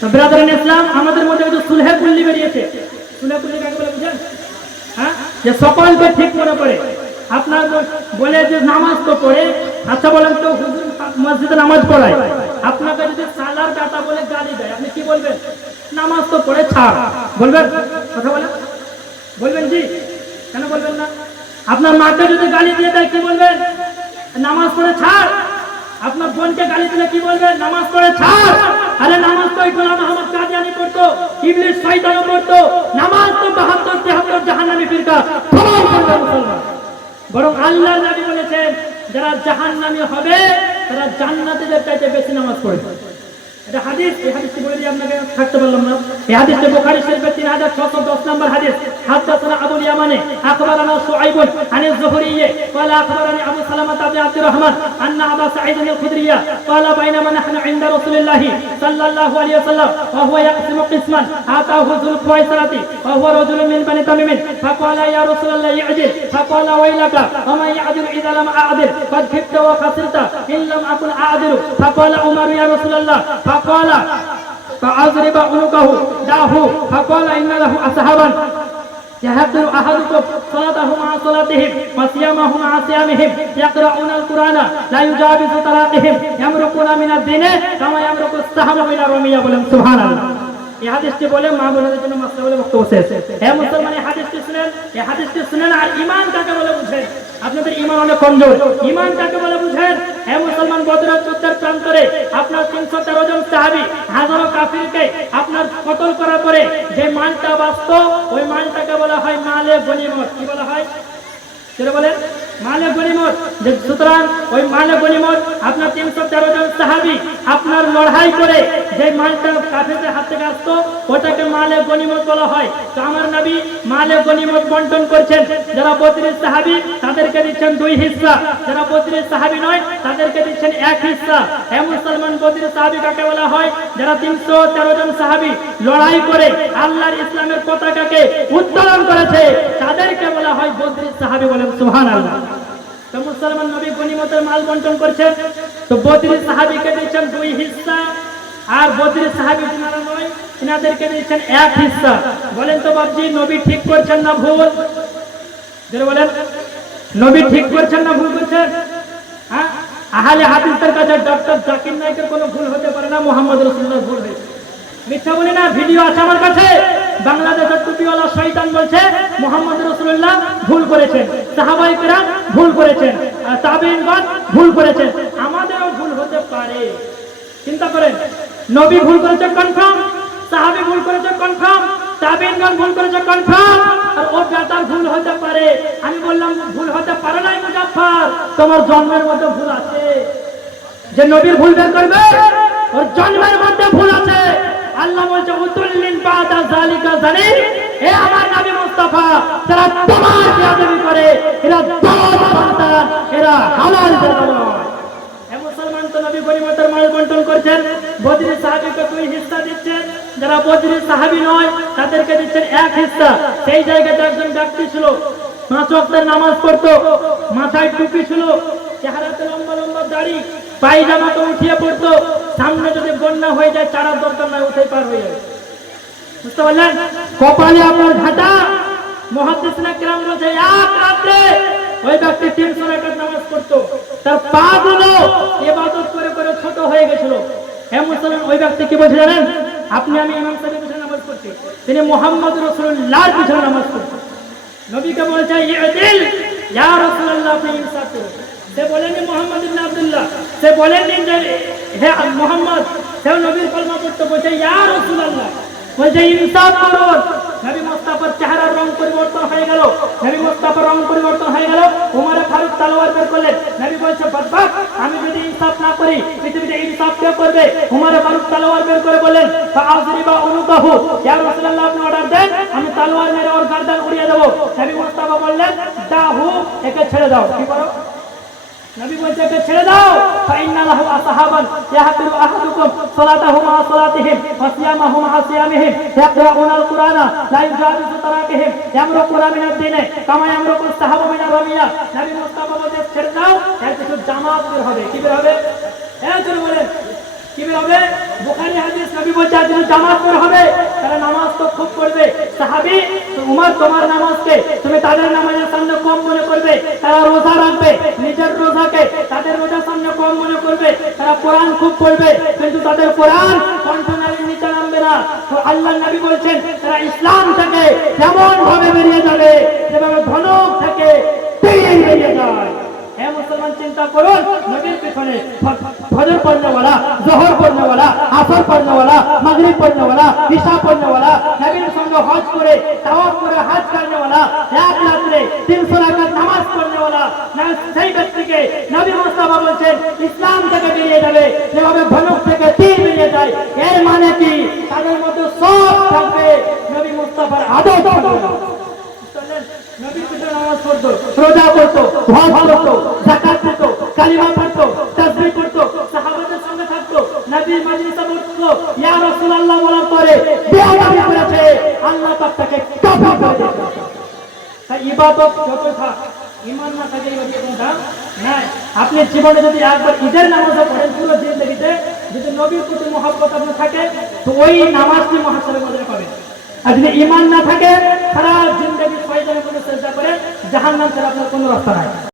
তো ব্রাদারান ইসলাম, আমাদের মধ্যে কিন্তু সুলহে কুল্লি বেরিয়েছে। সুলহে কুল্লি কাকে বলে বুঝেন? হ্যাঁ, যে সকলকে ঠিক মনে করে আপনার বলে যে নামাজ তো পড়ে, আচ্ছা বলেন তো হুজুর মসজিদে নামাজ পড়ায়, আপনাকে যদি সালার কাটা বলে গালি দেয়, আপনি কি বলবেন? নামাজ তো পড়ে ছাড় বলবেন? কথা বলেন, বলবেন জি? কেন বলবেন না? আপনার মাকে যদি গালি দিয়ে দেয় কি বলবেন? নামাজ পড়ে ছাড়। আপনার বোনকে গালি দিলে কি বলবেন? নামাজ পড়ে ছাড়। আরে নামাজ তো গোলাম আহমদ কাদিয়ানী পড়তো, ইবলিস শয়তানও পড়তো। নামাজ তো 72 73 জাহান্নামী ফিরকা সবাই পড়বে মুসলমান। বরং আল্লাহর নবী বলেছেন যারা জাহান্নামী হবে তারা জান্নাতীদের চাইতে বেশি নামাজ পড়বে। এটা হাদিস। এই হাদিসটি বলে দিয়ে আপনাকে থাকতে পারলাম না। এই হাদিসটি বুখারী শরীফের 3610 নম্বর হাদিস। হাদাসানা আবুল ইয়ামানি আখবারানা শুআইব আন আয-যুহরি قال اخبرني ابو سلمة بن عبد الرحمن ان ابا سعيد الخدري قال بينما نحن عند رسول الله صلى الله عليه وسلم وهو يقسم قسما اتاه ذو القيصرة وهو رجل من بني تميم فقال يا رسول الله اعدل فقال ويلك وما يعدل اذا لم اعدل قد خبت وخسرت ان لم اكن اعدل فقال عمر يا رسول الله فقال فأضرب عنقه دعه فقال إن له أصحابا يحضر أحدكم صلاته مع صلاتهم وصيامه مع صيامهم يقرؤون القرآن لا يجاوز تراقهم يمرقون من الدين كما يمرق السهم من الرمية বলেন সুবহানাল্লাহ। এই হাদিসটি বলে মা বোনদের জন্য মাসলা বলে বক্তব্য শেষ। হে মুসলমান, এই হাদিসটি শুনেন, এই হাদিসটি শুনেন আর ঈমান কাকে বলে বুঝেন। আপনাদের ঈমান অনেক কমজোর। ঈমান কাকে বলে বুঝেন? হে মুসলমান, বদরের যুদ্ধের প্রান্তরে আপনার 313 জন সাহাবী হাজারো কাফিরকে আপনার কতল করার পরে যে মালটা বাঁচত ওই মালটাকে বলা হয় মালে গনিমত। কি বলা হয়? সেটা বলেন মালে গনিমত। সুতরাং ওই মালে গনিমত আপনার 313 জন সাহাবী আপনার লড়াই করে যে মালটা কাফেরদের হাত থেকে আসতো ওটাকে মালে গনিমত বলা হয়। তো আমার নবী মালে গনিমত বন্টন করছেন। যারা 32 সাহাবী তাদেরকে দিচ্ছেন 2 হিস্সা, যারা 32 সাহাবী নয় তাদেরকে দিচ্ছেন 1 হিস্সা। হে মুসলমান, 32 সাহাবী কাকে বলা হয়? যারা 313 জন সাহাবী লড়াই করে আল্লাহর ইসলামের পতাকাকে উত্তোলন করেছে তাদেরকে বলা হয় 32 সাহাবী বলেন সুবহানাল্লাহ। তো মুসলমান নবী গনিমতের মাল বন্টন করছেন। তো 32 সাহাবীকে দিচ্ছেন 2 হিস্সা আর 32 সাহাবী যারা নয় তিনাদেরকে দিচ্ছেন 1 হিস্সা। বলেন তো বাপজি, নবী ঠিক করছেন না ভুল? যারা বলেন নবী ঠিক করছেন না ভুল করছেন? হ্যাঁ, আহলে হাদিসের কাছে ডক্টর জাকির নায়েকের কোনো ভুল হতে পারে না, মুহাম্মদ রাসূলুল্লাহর ভুল হয়েছে। মিথ্যা বলি না, ভিডিও আছে আমার কাছে। বাংলাদেশের টুপিওয়ালা শয়তান বলছে মুহাম্মদ রাসূলুল্লাহ ভুল করেছেন, সাহাবায়ে কেরাম ভুল করেছেন, তাবেঈনগণ ভুল করেছেন। আমাদেরও ভুল হতে পারে। চিন্তা করেন, নবী ভুল করেছে কনফার্ম, সাহাবী ভুল করেছে কনফার্ম, তাবেঈনগণ ভুল করেছে কনফার্ম, আর ওর বেটার ভুল হতে পারে। আমি বললাম ভুল হতে পারে না মুজাফফর, তোমার জন্মের মধ্যে ভুল আছে। যে নবীর ভুল বের করবে ওর জন্মের মধ্যে ভুল আছে। আল্লাহ বলছে উতুল্লিন বাদা যালিকা জালিম। হে আমার নবী মুস্তাফা, যারা তোমার বেয়াদবি করে এরা তোমার সন্তান, এরা হালাল বেটা নয়। হে মুসলমান, তো নবী গনিমতের মাল বন্টন করছেন। 32 সাহাবীকে 2 হিস্সা দিচ্ছেন, যারা 32 সাহাবী নয় তাদেরকে দিচ্ছেন 1 হিস্সা। সেই জায়গাতে একজন ব্যক্তি ছিল 5 ওয়াক্তের নামাজ পড়তো, মাথায় টুপি ছিল, চেহারাতে লম্বা লম্বা দাড়ি, পায়জামা তো উঠিয়ে পড়তো। সামনে যদি বন্যা হয়ে যায় চারার দরকার নয়, উঠে পার হয়ে যাবে। বুঝতে পারলেন? কপালে আপনার ঘাটা। মুহাদ্দিসিনে কেরাম বলছে এক রাতে ওই ব্যক্তি 300 রাকাত নামাজ পড়তো, তার পা গুলো ইবাদত করে করে ছোট হয়ে গেছিল। হে মুসলমান, ওই ব্যক্তি কি বলছে জানেন? আপনি আমি ইমাম সাহেবের পিছনে নামাজ পড়ছি, তিনি মুহাম্মদ রাসূলুল্লাহর পিছনে নামাজ পড়ছেন। নবীকে বলছে ইদিল ইয়া রাসূলুল্লাহ, আপনি ইনসাফ করুন। সে বলেননি মুহাম্মদ ইবনে আব্দুল্লাহ, সে বলেননি যে হে মুহাম্মদ, সে নবীর কলমা পড়তে বলছে ইয়া রাসূলুল্লাহ, বলছে ইনসাফ করুন। নবী মুস্তাফার চেহারার রং পরিবর্তন হয়ে গেল, নবী মুস্তাফার রং পরিবর্তন হয়ে গেল। ওমর ফারুক তলোয়ার বের করলেন। নবী বলছে বদবাক, আমি যদি ইনসাফ না করি পৃথিবীতে ইনসাফ কে করবে? ওমর ফারুক তলোয়ার বের করে বললেন ফাআযরিবা উনুকাহু, ইয়া রাসূলুল্লাহ আপনি অর্ডার দেন, আমি তলোয়ার মেরে ওর গর্দান উড়িয়ে দেব। নবী মুস্তাফা বললেন দাহু, একে ছেড়ে দাও। কি করো? নবী বলছে একে ছেড়ে দাও। ফাইন্না লাহু আসহাবান ইয়াহদিরু আহাদুকুম সালাতাহু মা সালাতিহিম ওয়া সিয়ামাহু মা সিয়ামিহিম ইয়াকরাউনাল কুরআনা লা ইউজাবিজু তারাকিহিম ইয়ামরুকুনা মিনাদ দীনে কামা ইয়ামরুকুস সাহাবু মিনার রামিয়া। নবী মুস্তাফা বলছে ছেড়ে দাও, এর কিছু জামাত বের হবে। কি বের হবে? এর জন্য বলেন কি হবে? বুখারী হাদিস, নবী বলছে আর যদি জামাত করে হবে তারা নামাজ তো খুব পড়বে। সাহাবী উমর, তোমার নামাজকে তুমি তাদের নামাজের সামনে কম মনে করবে, তারা রোজা রাখবে নিজের রোজাকে তাদের রোজার সামনে কম মনে করবে, তারা কোরআন খুব পড়বে কিন্তু তাদের কোরআন কণ্ঠনালীর নিচে নামবে না। তো আল্লাহর নবী বলছেন তারা ইসলাম থেকে এমন ভাবে বেরিয়ে যাবে যেভাবে ধনুক থেকে তীর বেরিয়ে যায়। হে মুসলমান, চিন্তা করুন, নবীর পিছনে ফজর পড়নেওয়ালা, জোহর পড়নেওয়ালা, আসর পড়নেওয়ালা, মাগরিব পড়নেওয়ালা, ইশা পড়নেওয়ালা, নবীর সঙ্গে হজ করে তাওয়াফ করে হজ করনেওয়ালা, এক রাত্রে 300 রাকাত নামাজ পড়নেওয়ালা, সেই ব্যক্তিকে নবী মুস্তাফা বলছেন ইসলাম থেকে বেরিয়ে যাবে যেভাবে ধনুক থেকে তীর বেরিয়ে যায়। এর মানে কি? তাদের মধ্যে সব থাকবে, নবী মুস্তাফার আদব থাকবে। নবীর পিছনে নামাজ পড়তো, রোজা করতো, হজ করতো, যাকাত দিত, কালিমা পড়তো, তাসবিহ পড়তো, সাহাবাদের সঙ্গে থাকতো, নবীর মাজলিসে বসতো, ইয়া রাসূলুল্লাহ বলার পরে বেয়াদবি করেছে, আল্লাহ পাক তাকে কাফির করে দিয়েছে। তাই ইবাদত যত থাক, ঈমান না থাকে ইবাদতের কোনো দাম নাই। আপনি জীবনে যদি একবার ঈদের নামাজও পড়েন, পুরো জিন্দেগিতে যদি নবীর প্রতি মহব্বত আপনার থাকে তো ওই নামাজটি মহাশরের মধ্যে পাবেন। আর যদি ঈমান না থাকে সারা জিন্দেগি শয়তানের কোনো চেষ্টা করে জাহান্নাম ছাড়া আপনার কোনো রাস্তা নাই।